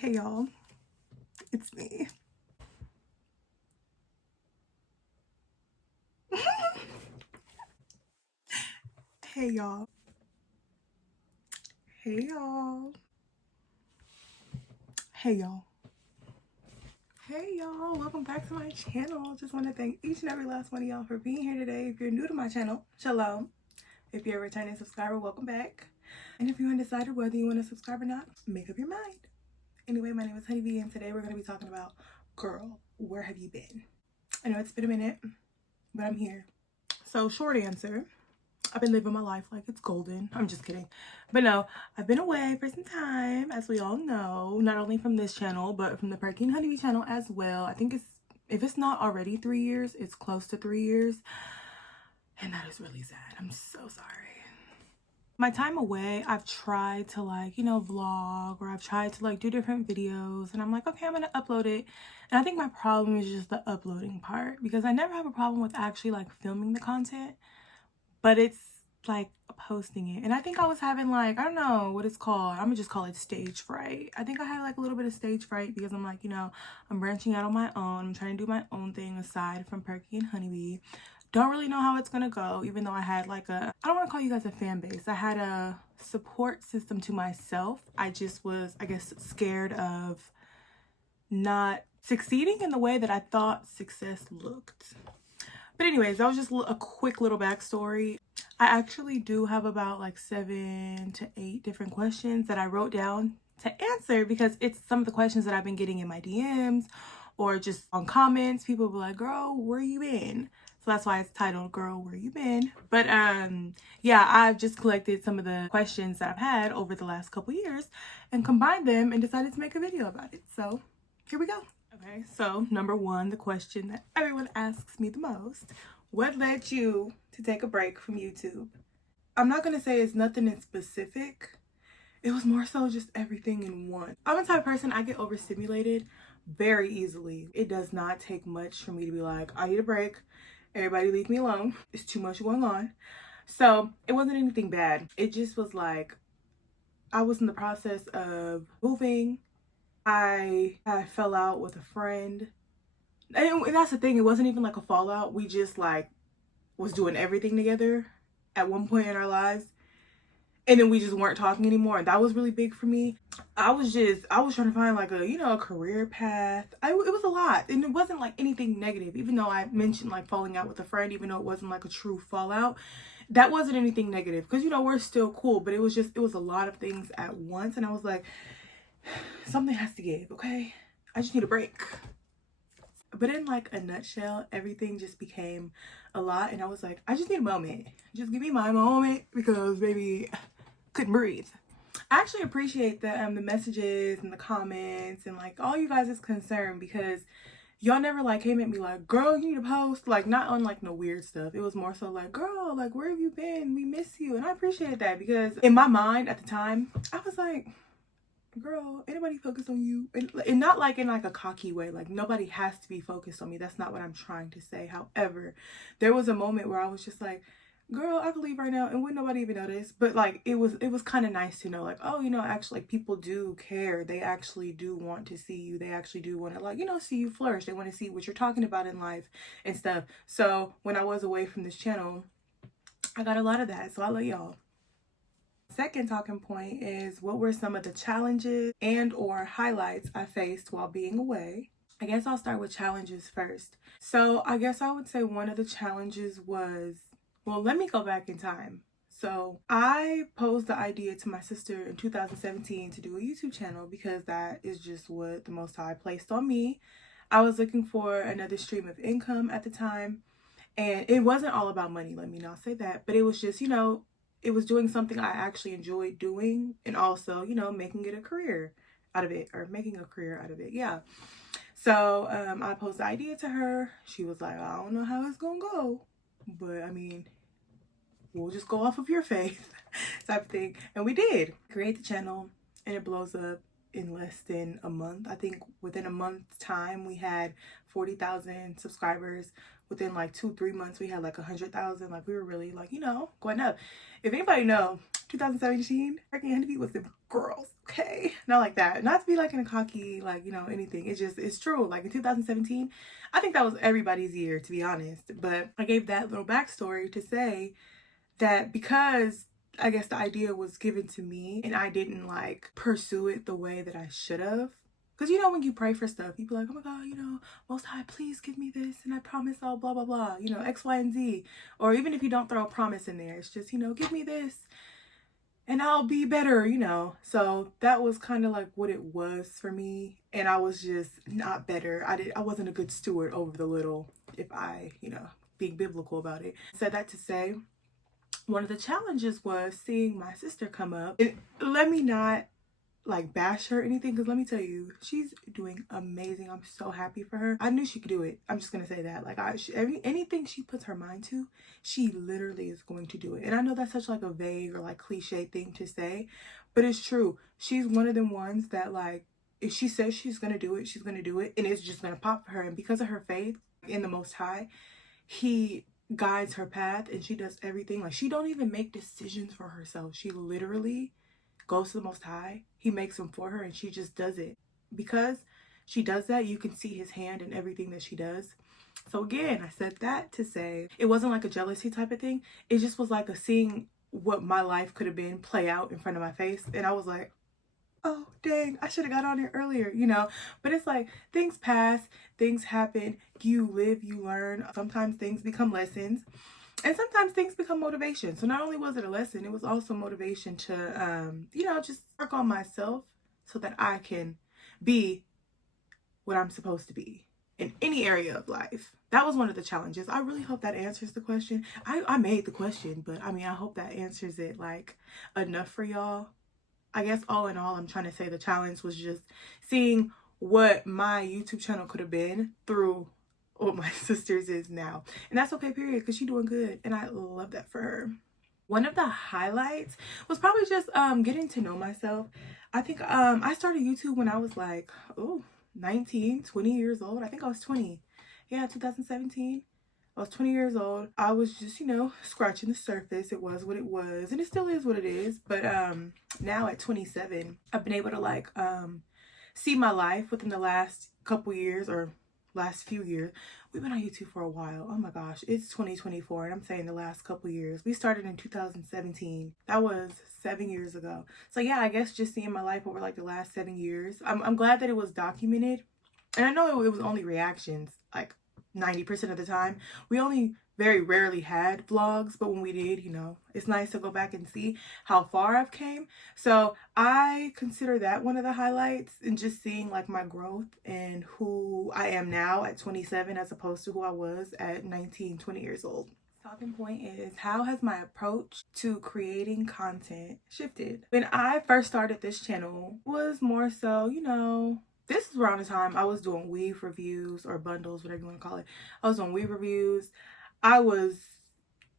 Hey y'all, it's me. Hey y'all. Hey y'all. Hey y'all. Hey y'all, welcome back to my channel. Just want to thank each and every last one of y'all for being here today. If you're new to my channel, shalom. If you're a returning subscriber, welcome back. And if you're undecided whether you want to subscribe or not, make up your mind. Anyway, my name is Honeeybee and today we're going to be talking about, girl, where have you been? I know it's been a minute, but I'm here. So short answer, I've been living my life like it's golden. I'm just kidding. But no, I've been away for some time, as we all know, not only from this channel, but from the Perky and Honeybee channel as well. I think if it's not already 3 years, it's close to 3 years. And that is really sad. I'm so sorry. My time away, I've tried to vlog, or I've tried to do different videos, and I'm like, okay, I'm gonna upload it. And I think my problem is just the uploading part, because I never have a problem with actually filming the content, but it's posting it. And I think I was having I don't know what it's called. I'm gonna just call it stage fright. I think I had a little bit of stage fright because I'm I'm branching out on my own. I'm trying to do my own thing aside from Perky and Honeybee. Don't really know how it's gonna go, even though I had I don't want to call you guys a fan base. I had a support system to myself. I just was, I guess, scared of not succeeding in the way that I thought success looked. But anyways, that was just a quick little backstory. I actually do have about 7 to 8 different questions that I wrote down to answer, because it's some of the questions that I've been getting in my DMs or just on comments. People will be like, girl, where you been? So that's why it's titled Girl, Where You Been? But yeah, I've just collected some of the questions that I've had over the last couple years and combined them and decided to make a video about it. So here we go. Okay, so number one, the question that everyone asks me the most: what led you to take a break from YouTube? I'm not gonna say it's nothing in specific. It was more so just everything in one. I'm the type of person, I get overstimulated very easily. It does not take much for me to be like, I need a break. Everybody leave me alone. It's too much going on. So it wasn't anything bad. It just was I was in the process of moving. I fell out with a friend. And that's the thing, it wasn't even a fallout. We just was doing everything together at one point in our lives. And then we just weren't talking anymore. And that was really big for me. I was trying to find a career path. It was a lot. And it wasn't anything negative. Even though I mentioned falling out with a friend, even though it wasn't a true fallout, that wasn't anything negative. Because, we're still cool. But it was a lot of things at once. And I was like, something has to give, okay? I just need a break. But in a nutshell, everything just became a lot, and I was like, I just need a moment. Just give me my moment, because baby, couldn't breathe. I actually appreciate the messages and the comments and all you guys' concern, because y'all never came at me girl, you need to post, not on no weird stuff. It was more so girl, where have you been? We miss you. And I appreciated that, because in my mind at the time, I was like, girl, anybody focused on you? And not in a cocky way, nobody has to be focused on me. That's not what I'm trying to say. However, there was a moment where I was just like, girl, I could leave right now and wouldn't nobody even notice. But it was kind of nice to know oh, actually people do care. They actually do want to see you. They actually do want to see you flourish. They want to see what you're talking about in life and stuff. So when I was away from this channel, I got a lot of that. So I let y'all. Second talking point is, what were some of the challenges and or highlights I faced while being away? I guess I'll start with challenges first. So I guess I would say one of the challenges was, well, let me go back in time. So I posed the idea to my sister in 2017 to do a YouTube channel, because that is just what the Most High placed on me. I was looking for another stream of income at the time, and it wasn't all about money, let me not say that, but it was just, it was doing something I actually enjoyed doing, and also, making it a career out of it, or making a career out of it. Yeah. So I posed the idea to her. She was like, I don't know how it's gonna go, but I mean, we'll just go off of your faith type of thing. And we did create the channel, and it blows up in less than a month. I think within a month's time, we had 40,000 subscribers, within like 2-3 months we had like 100,000. Like we were really like, you know, going up. If anybody know, 2017 Freaking Honeeybee was the girls, okay? Not like that, not to be like in a cocky like, you know, anything. It's true. Like in 2017 I think that was everybody's year, to be honest. But I gave that little backstory to say that because I guess the idea was given to me and I didn't like pursue it the way that I should have. Because, you know, when you pray for stuff, you be like, oh my God, you know, Most High, please give me this. And I promise I'll blah, blah, blah, you know, X, Y, and Z. Or even if you don't throw a promise in there, it's just, you know, give me this and I'll be better, you know. So that was kind of like what it was for me. And I was just not better. I wasn't a good steward over the little, if I, you know, being biblical about it. Said that to say, one of the challenges was seeing my sister come up. And let me not like bash her or anything, because let me tell you, she's doing amazing. I'm so happy for her. I knew she could do it. I'm just gonna say that. Like anything she puts her mind to, she literally is going to do it. And I know that's such like a vague or like cliche thing to say, but it's true. She's one of them ones that like, if she says she's gonna do it, she's gonna do it, and it's just gonna pop for her. And because of her faith in the Most High, He guides her path and she does everything. Like she don't even make decisions for herself. She literally goes to the Most High. He makes them for her and she just does it. Because she does that, you can see His hand in everything that she does. So again, I said that to say it wasn't like a jealousy type of thing. It just was like a seeing what my life could have been play out in front of my face. And I was like, oh dang, I should have got on here earlier, you know. But it's like things pass, things happen, you live, you learn. Sometimes things become lessons and sometimes things become motivation. So not only was it a lesson, it was also motivation to you know, just work on myself so that I can be what I'm supposed to be in any area of life. That was one of the challenges. I really hope that answers the question. I made the question, but I mean, I hope that answers it like enough for y'all. I guess all in all, I'm trying to say the challenge was just seeing what my YouTube channel could have been through what my sister's is now. And that's okay, period, because she's doing good. And I love that for her. One of the highlights was probably just getting to know myself. I think I started YouTube when I was like, 19, 20 years old. I think I was 20. Yeah, 2017. I was 20 years old. I was just, you know, scratching the surface. It was what it was, and it still is what it is. But now at 27, I've been able to like see my life within the last couple years or last few years. We've been on YouTube for a while. Oh my gosh, it's 2024 and I'm saying the last couple years. We started in 2017. That was 7 years ago. So yeah, I guess just seeing my life over like the last 7 years. I'm glad that it was documented. And I know it was only reactions like 90% of the time. We only very rarely had vlogs, but when we did, you know, it's nice to go back and see how far I've came. So I consider that one of the highlights, and just seeing like my growth and who I am now at 27 as opposed to who I was at 19, 20 years old. Talking point is, how has my approach to creating content shifted? When I first started this channel, was more so, you know, this is around the time I was doing weave reviews or bundles, whatever you want to call it. I was doing weave reviews. I was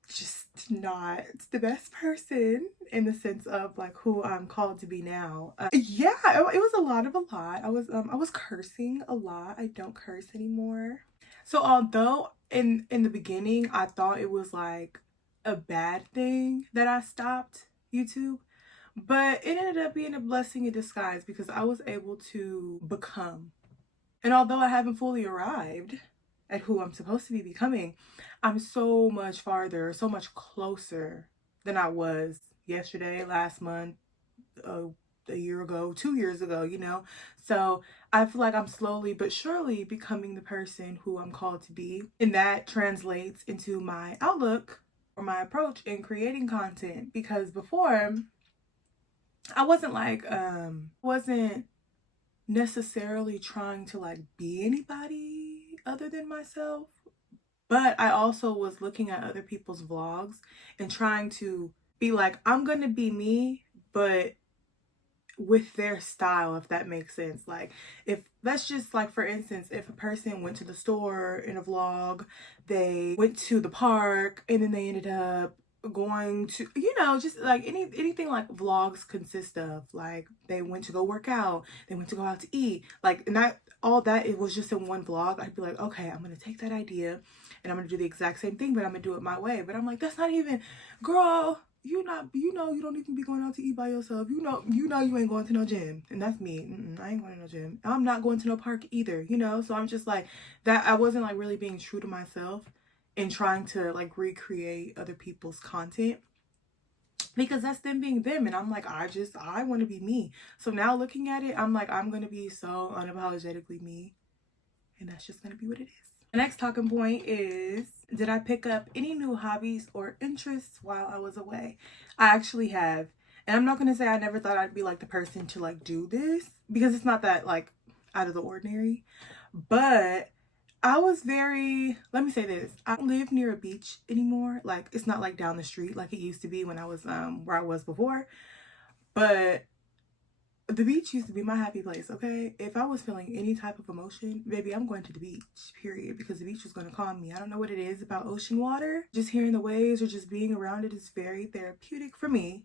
just not the best person in the sense of like who I'm called to be now. Yeah, it was a lot. I was cursing a lot. I don't curse anymore. So although in the beginning I thought it was like a bad thing that I stopped YouTube, but it ended up being a blessing in disguise because I was able to become. And although I haven't fully arrived at who I'm supposed to be becoming, I'm so much farther, so much closer than I was yesterday, last month, a year ago, 2 years ago, you know? So I feel like I'm slowly but surely becoming the person who I'm called to be. And that translates into my outlook or my approach in creating content, because before I wasn't like, wasn't necessarily trying to like be anybody other than myself. But I also was looking at other people's vlogs and trying to be like, I'm gonna be me, but with their style, if that makes sense. Like, if let's just like, for instance, if a person went to the store in a vlog, they went to the park and then they ended up going to, you know, just like anything like vlogs consist of. Like they went to go work out, they went to go out to eat, like not all that it was just in one vlog. I'd be like, okay, I'm gonna take that idea and I'm gonna do the exact same thing, but I'm gonna do it my way. But I'm like, that's not even, girl, you not, you know, you don't even be going out to eat by yourself. You ain't going to no gym. And that's me. I ain't going to no gym. I'm not going to no park either, you know? So I'm just like, that I wasn't like really being true to myself and trying to like recreate other people's content, because that's them being them, and I'm like, I want to be me. So now looking at it, I'm like, I'm going to be so unapologetically me, and that's just going to be what it is. The next talking point is, did I pick up any new hobbies or interests while I was away? I actually have. And I'm not going to say I never thought I'd be like the person to like do this, because it's not that like out of the ordinary. But I was very, let me say this, I don't live near a beach anymore. Like it's not like down the street like it used to be when I was where I was before. But the beach used to be my happy place, okay? If I was feeling any type of emotion, baby, I'm going to the beach, period, because the beach was going to calm me. I don't know what it is about ocean water. Just hearing the waves or just being around it is very therapeutic for me.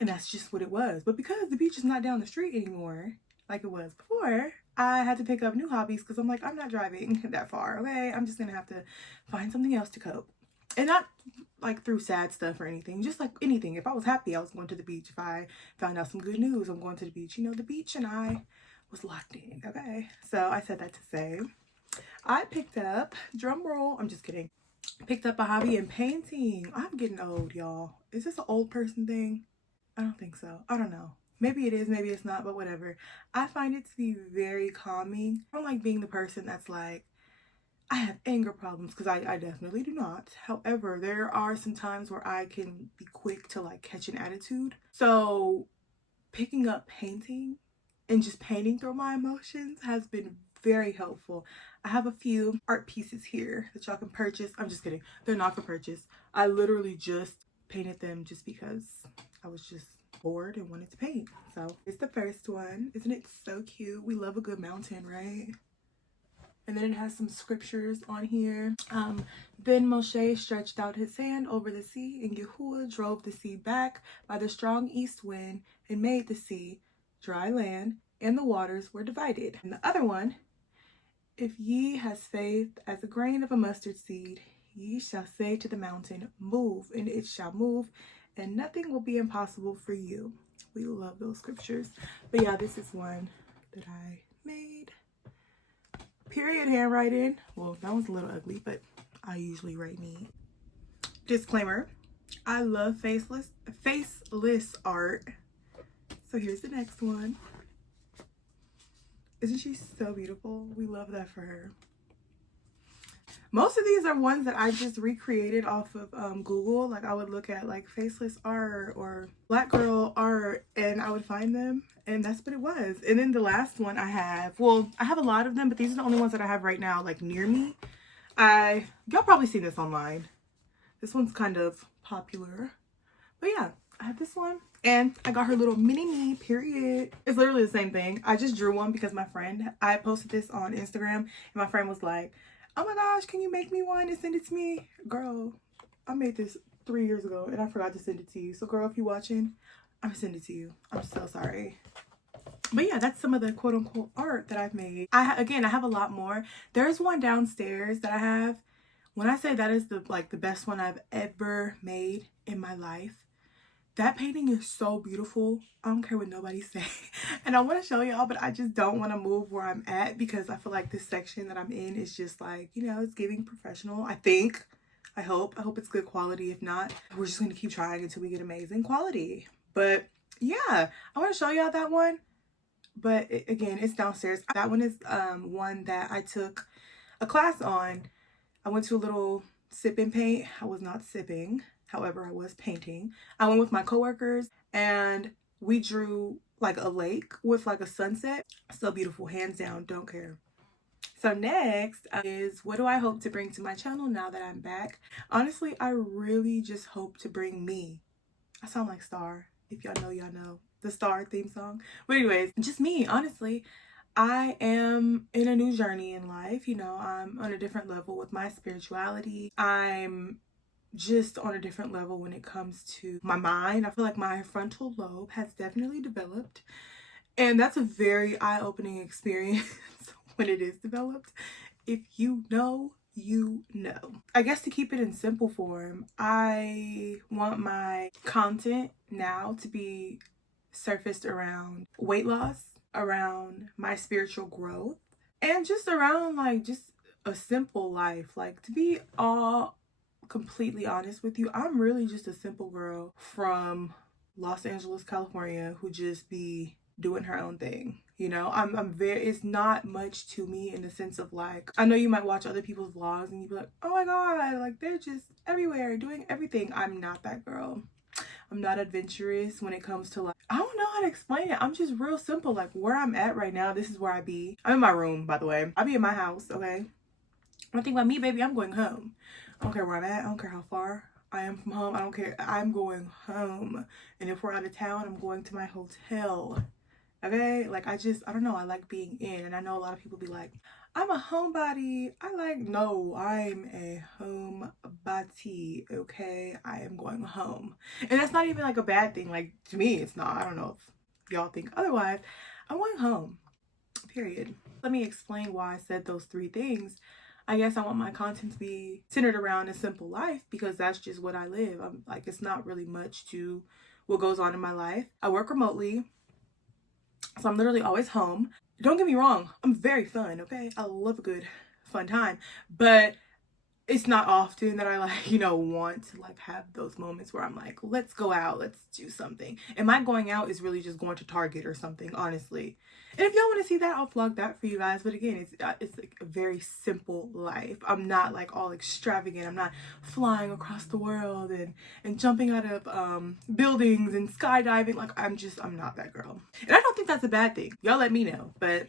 And that's just what it was. But because the beach is not down the street anymore, like it was before, I had to pick up new hobbies because I'm like, I'm not driving that far, okay? I'm just going to have to find something else to cope. And not like through sad stuff or anything, just like anything. If I was happy, I was going to the beach. If I found out some good news, I'm going to the beach. You know, the beach and I was locked in, okay? So I said that to say, I picked up, drum roll, I'm just kidding, picked up a hobby in painting. I'm getting old, y'all. Is this an old person thing? I don't think so. I don't know. Maybe it is, maybe it's not, but whatever. I find it to be very calming. I don't like being the person that's like, I have anger problems, because I definitely do not. However, there are some times where I can be quick to like catch an attitude. So picking up painting and just painting through my emotions has been very helpful. I have a few art pieces here that y'all can purchase. I'm just kidding. They're not for purchase. I literally just painted them just because I was just bored and wanted to paint. So it's the first one. Isn't it so cute? We love a good mountain, right? And then it has some scriptures on here. Then Moshe stretched out his hand over the sea, and Yahuwah drove the sea back by the strong east wind and made the sea dry land, and the waters were divided. And the other one, if ye has faith as a grain of a mustard seed, ye shall say to the mountain, move, and it shall move, and nothing will be impossible for you. We love those scriptures. But yeah, this is one that I made. Period handwriting. Well, that was a little ugly, but I usually write neat. Disclaimer, I love faceless art. So here's the next one. Isn't she so beautiful? We love that for her. Most of these are ones that I just recreated off of Google. Like I would look at like faceless art or black girl art and I would find them, and that's what it was. And then the last one I have, well, I have a lot of them, but these are the only ones that I have right now like near me. Y'all probably seen this online. This one's kind of popular. But yeah, I have this one. And I got her little mini me, period. It's literally the same thing. I just drew one because I posted this on Instagram and my friend was like, oh my gosh, can you make me one and send it to me? Girl, I made this 3 years ago and I forgot to send it to you. So girl, if you're watching, I'm gonna send it to you. I'm so sorry. But yeah, that's some of the quote unquote art that I've made. I have a lot more. There's one downstairs that I have. When I say that is the best one I've ever made in my life, that painting is so beautiful. I don't care what nobody say. And I want to show y'all, but I just don't want to move where I'm at because I feel like this section that I'm in is just like, you know, it's giving professional. I think. I hope it's good quality. If not, we're just going to keep trying until we get amazing quality. But yeah, I want to show y'all that one. But again, it's downstairs. That one is one that I took a class on. I went to a little sip and paint. I was not sipping. However, I was painting. I went with my coworkers and we drew like a lake with like a sunset. So beautiful, hands down, don't care. So next is what do I hope to bring to my channel now that I'm back? Honestly, I really just hope to bring me. I sound like Star. If y'all know the Star theme song. But anyways, just me, honestly. I am in a new journey in life. You know, I'm on a different level with my spirituality. I'm just on a different level when it comes to my mind. I feel like my frontal lobe has definitely developed, and that's a very eye-opening experience when it is developed. If you know, you know. I guess to keep it in simple form, I want my content now to be surfaced around weight loss, around my spiritual growth, and just around like just a simple life. Like, to be all completely honest with you, I'm really just a simple girl from Los Angeles, California, who just be doing her own thing. You know, I'm very, it's not much to me in the sense of like, I know you might watch other people's vlogs and you be like, oh my God, like they're just everywhere doing everything. I'm not that girl. I'm not adventurous when it comes to like, I don't know how to explain it. I'm just real simple. Like where I'm at right now, this is where I be. I'm in my room, by the way. I be in my house, okay? One thing about me, baby, I'm going home. I don't care where I'm at. I don't care how far I am from home. I don't care. I'm going home. And if we're out of town, I'm going to my hotel. Okay? Like I don't know. I like being in. And I know a lot of people be like, I'm a homebody. I like, no, I'm a homebody. Okay? I am going home. And that's not even like a bad thing. Like to me, it's not. I don't know if y'all think otherwise. I'm going home. Period. Let me explain why I said those three things. I guess I want my content to be centered around a simple life because that's just what I live. I'm like, it's not really much to what goes on in my life. I work remotely, so I'm literally always home. Don't get me wrong, I'm very fun, okay? I love a good fun time, but it's not often that I like, you know, want to like have those moments where I'm like, let's go out, let's do something. And my going out is really just going to Target or something, honestly. And if y'all want to see that, I'll vlog that for you guys. But again, it's like a very simple life. I'm not like all extravagant. I'm not flying across the world and jumping out of buildings and skydiving. Like I'm not that girl. And I don't think that's a bad thing. Y'all let me know. But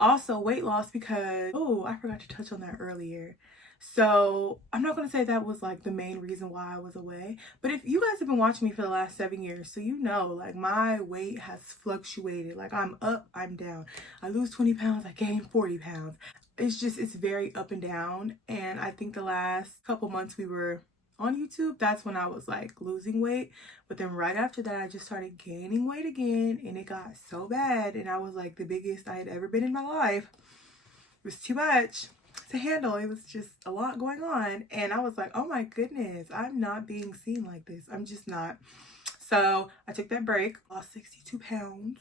also weight loss, because I forgot to touch on that earlier. So I'm not going to say that was like the main reason why I was away, but if you guys have been watching me for the last 7 years, so you know, like my weight has fluctuated. Like I'm up, I'm down. I lose 20 pounds, I gain 40 pounds. It's very up and down. And I think the last couple months we were on YouTube, that's when I was like losing weight. But then right after that, I just started gaining weight again, and it got so bad. And I was like the biggest I had ever been in my life. It was too much to handle. It was just a lot going on. And I was like, oh my goodness, I'm not being seen like this. I'm just not. So I took that break, lost 62 pounds.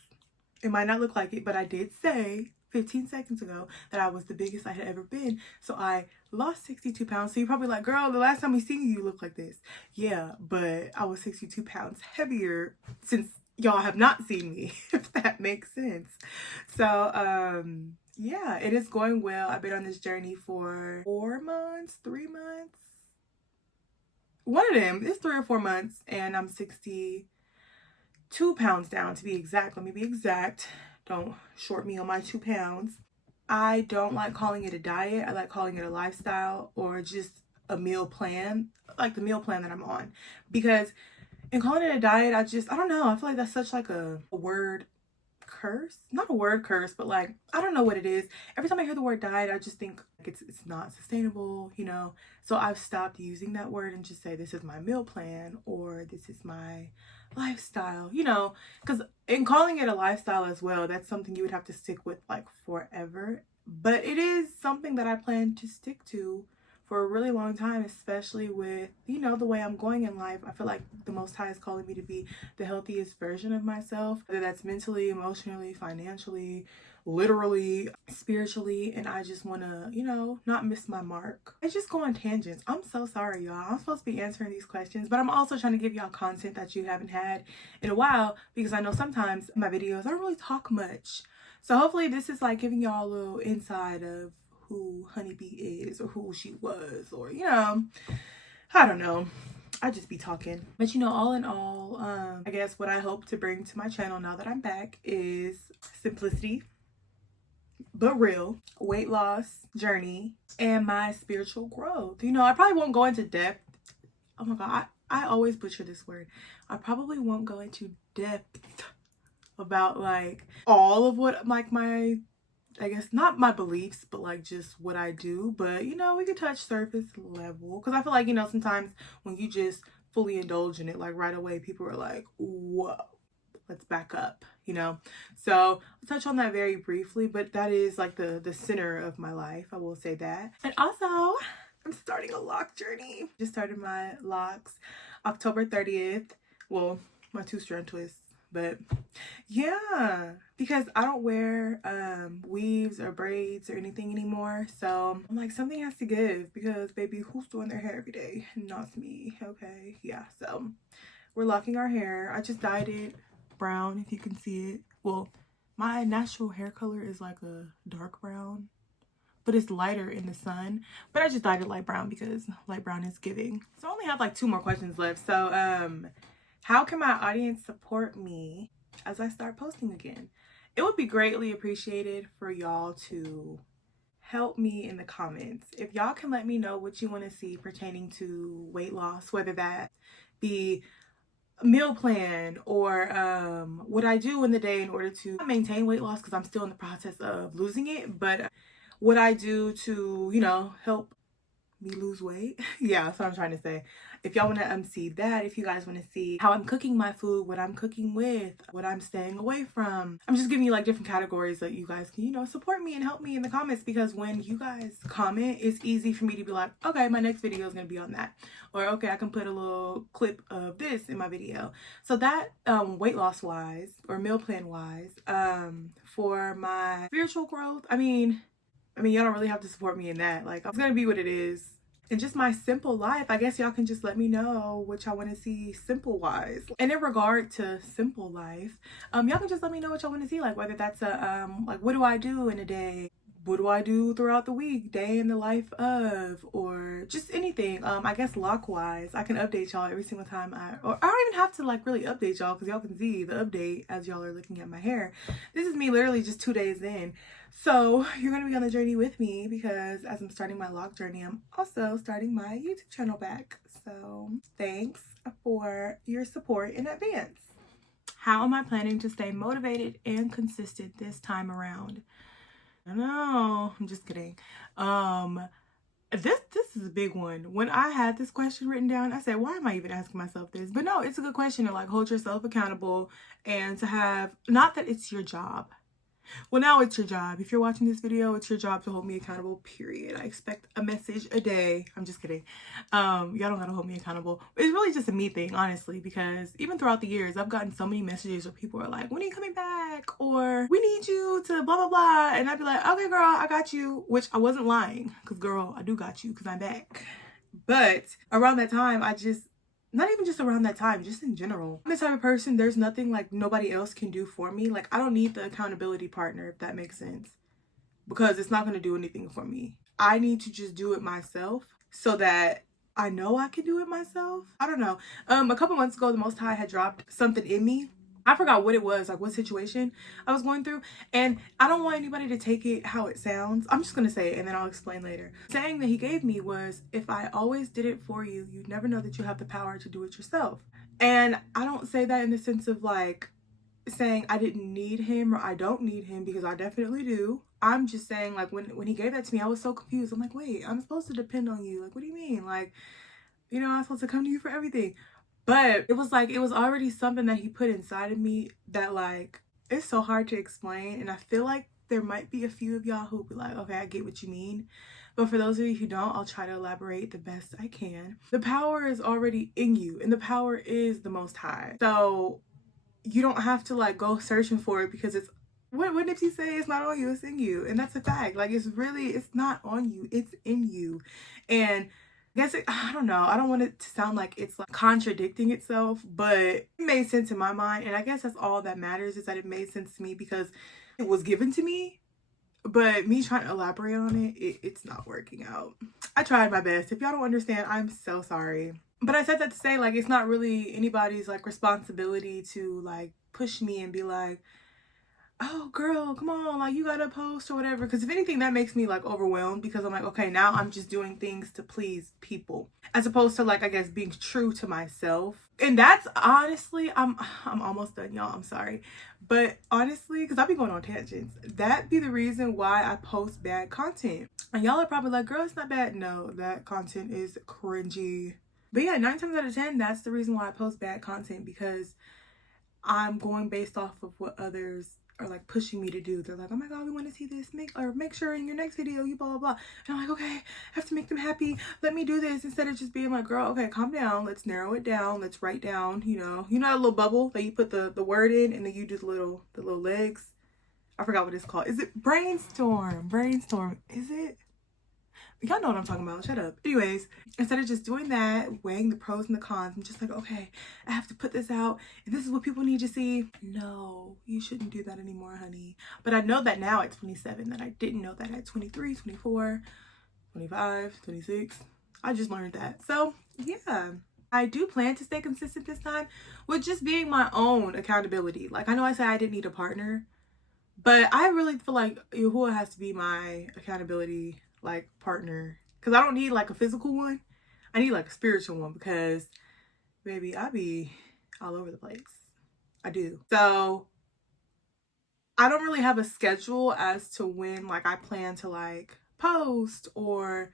It might not look like it, but I did say 15 seconds ago that I was the biggest I had ever been. So I lost 62 pounds. So you're probably like, girl, the last time we seen you, you look like this. Yeah, but I was 62 pounds heavier since y'all have not seen me, if that makes sense. So, yeah, it is going well. I've been on this journey for 4 months, 3 months. One of them is 3 or 4 months, and I'm 62 pounds down to be exact. Let me be exact. Don't short me on my 2 pounds. I don't like calling it a diet. I like calling it a lifestyle or just a meal plan, like the meal plan that I'm on. Because in calling it a diet, I don't know. I feel like that's such like a word curse. Not a word curse, but like, I don't know what it is. Every time I hear the word diet, I just think like it's not sustainable, you know? So I've stopped using that word and just say this is my meal plan or this is my lifestyle, you know? Because in calling it a lifestyle as well, that's something you would have to stick with like forever. But it is something that I plan to stick to for a really long time, especially with, you know, the way I'm going in life. I feel like the Most High is calling me to be the healthiest version of myself, whether that's mentally, emotionally, financially, literally, spiritually, and I just want to, you know, not miss my mark. I just go on tangents. I'm so sorry, y'all. I'm supposed to be answering these questions, but I'm also trying to give y'all content that you haven't had in a while, because I know sometimes my videos, I don't really talk much. So hopefully this is like giving y'all a little insight of who Honeeybee is or who she was, or, you know, I don't know. I just be talking. But, you know, all in all, I guess what I hope to bring to my channel now that I'm back is simplicity, but real, weight loss journey, and my spiritual growth. You know, I probably won't go into depth. Oh my God, I always butcher this word. I probably won't go into depth about like all of what like my I guess not my beliefs, but like just what I do. But you know, we could touch surface level because I feel like, you know, sometimes when you just fully indulge in it, like right away, people are like, whoa, let's back up, you know. So I'll touch on that very briefly, but that is like the center of my life, I will say that. And also, I'm starting a lock journey. Just started my locks October 30th. Well, my 2-strand twists, but yeah, because I don't wear weaves or braids or anything anymore. So I'm like, something has to give because baby, who's doing their hair every day? Not me. Okay. Yeah. So we're locking our hair. I just dyed it brown, if you can see it. Well, my natural hair color is like a dark brown, but it's lighter in the sun. But I just dyed it light brown because light brown is giving. So I only have like 2 more questions left. So how can my audience support me as I start posting again? It would be greatly appreciated for y'all to help me in the comments. If y'all can let me know what you want to see pertaining to weight loss, whether that be a meal plan or what I do in the day in order to maintain weight loss, because I'm still in the process of losing it, but what I do to, you know, help me lose weight. Yeah, that's what I'm trying to say. If y'all want to see that, if you guys want to see how I'm cooking my food, what I'm cooking with, what I'm staying away from, I'm just giving you like different categories that you guys can, you know, support me and help me in the comments, because when you guys comment, it's easy for me to be like, okay, my next video is going to be on that, or okay, I can put a little clip of this in my video. So that weight loss wise or meal plan wise, for my spiritual growth, I mean, y'all don't really have to support me in that. Like, it's gonna be what it is. And just my simple life, I guess y'all can just let me know what y'all want to see simple wise. And in regard to simple life, y'all can just let me know what y'all want to see. Like, whether that's a like, what do I do in a day? What do I do throughout the week? Day in the life of, or just anything. I guess lock wise, I can update y'all every single time or I don't even have to like really update y'all, because y'all can see the update as y'all are looking at my hair. This is me literally just 2 days in. So you're going to be on the journey with me, because as I'm starting my lock journey, I'm also starting my YouTube channel back. So thanks for your support in advance. How am I planning to stay motivated and consistent this time around? I don't know. I'm just kidding. This is a big one. When I had this question written down, I said, why am I even asking myself this? But no, it's a good question to like hold yourself accountable and to have, not that it's your job. Well, now it's your job. If you're watching this video, it's your job to hold me accountable, period. I expect a message a day. I'm just kidding. Y'all don't gotta hold me accountable. It's really just a me thing, honestly, because even throughout the years, I've gotten so many messages where people are like, when are you coming back? Or we need you to blah, blah, blah. And I'd be like, okay, girl, I got you. Which I wasn't lying, because girl, I do got you, because I'm back. But around that time, not even just around that time, just in general, I'm the type of person, there's nothing like nobody else can do for me. Like, I don't need the accountability partner, if that makes sense, because it's not going to do anything for me. I need to just do it myself so that I know I can do it myself. I don't know. A couple months ago, the Most High had dropped something in me. I forgot what it was, like what situation I was going through. And I don't want anybody to take it how it sounds. I'm just going to say it and then I'll explain later. Saying that he gave me was, if I always did it for you, you'd never know that you have the power to do it yourself. And I don't say that in the sense of like saying I didn't need him or I don't need him, because I definitely do. I'm just saying, like, when he gave that to me, I was so confused. I'm like, wait, I'm supposed to depend on you. Like, what do you mean? Like, you know, I'm supposed to come to you for everything. But it was like, it was already something that he put inside of me that like, it's so hard to explain. And I feel like there might be a few of y'all who be like, okay, I get what you mean. But for those of you who don't, I'll try to elaborate the best I can. The power is already in you, and the power is the Most High. So you don't have to like go searching for it, because it's, what Nipsey say? It's not on you, it's in you. And that's a fact. Like, it's not on you, it's in you. And I guess I don't know. I don't want it to sound like it's like contradicting itself, but it made sense in my mind. And I guess that's all that matters, is that it made sense to me because it was given to me. But me trying to elaborate on it's not working out. I tried my best. If y'all don't understand, I'm so sorry. But I said that to say, like, it's not really anybody's like responsibility to like push me and be like, oh girl, come on, like you gotta post or whatever. Because if anything, that makes me like overwhelmed, because I'm like, okay, now I'm just doing things to please people as opposed to, like, I guess being true to myself. And that's honestly, I'm almost done, y'all, I'm sorry, but honestly, because I'll be going on tangents, that be the reason why I post bad content. And y'all are probably like, girl, it's not bad. No, that content is cringy. But yeah, 9 times out of 10, that's the reason why I post bad content, because I'm going based off of what others are like pushing me to do. They're like, oh my god, we want to see this. Make sure in your next video you blah blah blah. And I'm like, okay, I have to make them happy. Let me do this, instead of just being like, girl, okay, calm down. Let's narrow it down. Let's write down, that little bubble that you put the word in, and then you do the little legs. I forgot what it's called. Is it brainstorm? Brainstorm. Is it? Y'all know what I'm talking about. Shut up. Anyways, instead of just doing that, weighing the pros and the cons, I'm just like, okay, I have to put this out, and this is what people need to see. No, you shouldn't do that anymore, honey. But I know that now at 27, that I didn't know that at 23, 24, 25, 26. I just learned that. So yeah, I do plan to stay consistent this time with just being my own accountability. Like, I know I said I didn't need a partner, but I really feel like Yahuwah has to be my accountability, like, partner. Because I don't need like a physical one. I need like a spiritual one, because baby, I be all over the place. I do. So I don't really have a schedule as to when like I plan to like post, or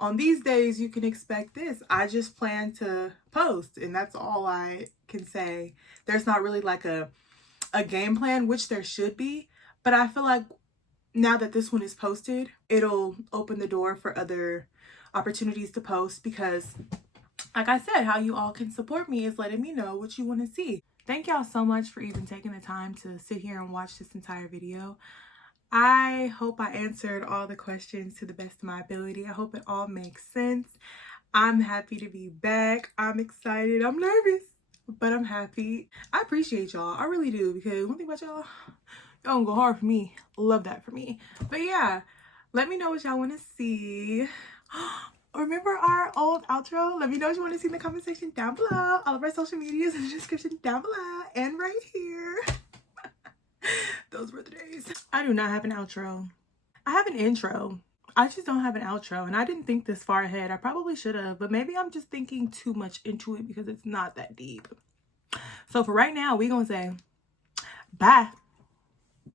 on these days you can expect this. I just plan to post, and that's all I can say. There's not really like a game plan, which there should be. But I feel like now that this one is posted, it'll open the door for other opportunities to post, because like I said, how you all can support me is letting me know what you want to see. Thank y'all so much for even taking the time to sit here and watch this entire video. I hope I answered all the questions to the best of my ability. I hope it all makes sense. I'm happy to be back. I'm excited. I'm nervous, but I'm happy. I appreciate y'all. I really do, because one thing about y'all don't go hard for me. Love that for me. But yeah, let me know what y'all want to see. Remember our old outro? Let me know what you want to see in the comment section down below. All of our social medias in the description down below and right here. Those were the days. I do not have an outro. I have an intro. I just don't have an outro, and I didn't think this far ahead. I probably should have, but maybe I'm just thinking too much into it, because it's not that deep. So for right now, we're gonna say bye.